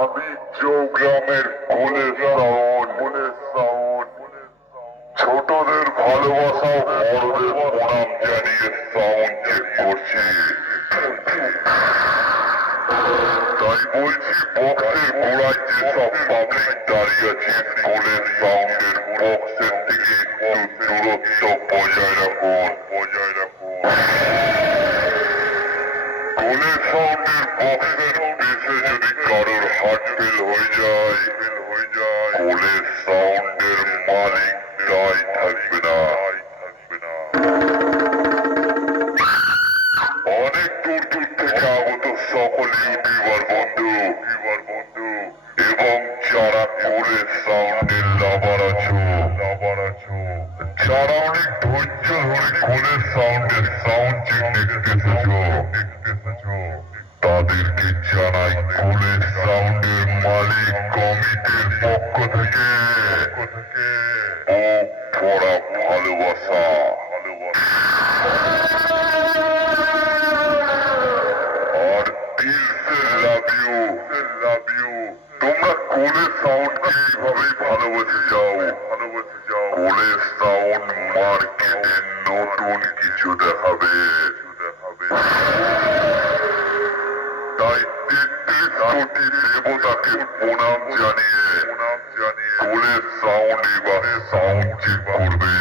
আমি চৌগ্রামের কোলে সাউন্ড ছোটদের ভালোবাসা বড়দের প্রণাম জানিয়ে সাউন্ড চেক করছি। তাই বলছি বক্সের গোড়ায় যেসব পাবলিক দাঁড়িয়ে আছে কোলের সাউন্ডের বক্সের থেকে একটু দূরত্ব বজায় রাখুন। কোলের সাউন্ডের বক্সের পেছে যদি কারোর হার্ট ফেল হয়ে যায় কোলের সাউন্ডের মালিক দায় থাকবে না। অনেক দূর থেকে আগত সকল ইউটিউবার বন্ধু এবং যারা কোলের সাউন্ডের লাভার আছো যারা অনেক ধৈর্য ধরে কোলের সাউন্ডের সাউন্ড চেক দেখতে এসেছো তাদেরকে জানাই কোলের সাউন্ডের মালিক কমিটির পক্ষ থেকে ও পড়া ভালোবাসা। আর দিল সে লাভ ইউ। তোমরা কোলের সাউন্ডকে এইভাবেই ভালোবেসে যাও। কোলের সাউন্ড মার্কেটে নতুন কিছু দেখাবে। তাই ৩৩ কোটি দেবতাকে প্রণাম জানিয়ে কোলের সাউন্ড এবার সাউন্ড চেক করবে।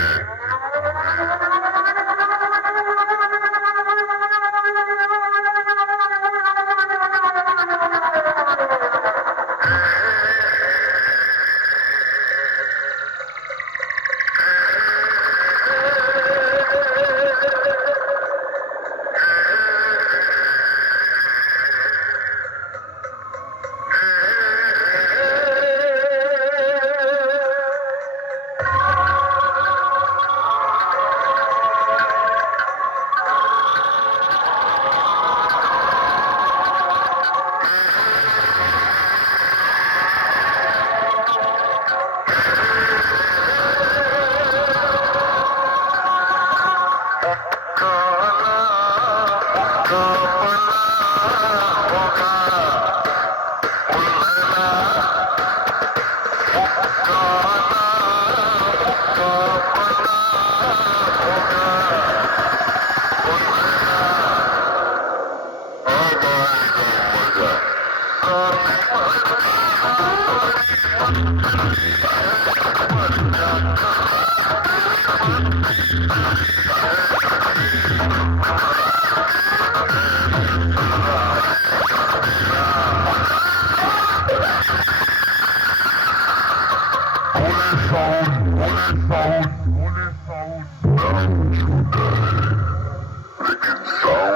Sound.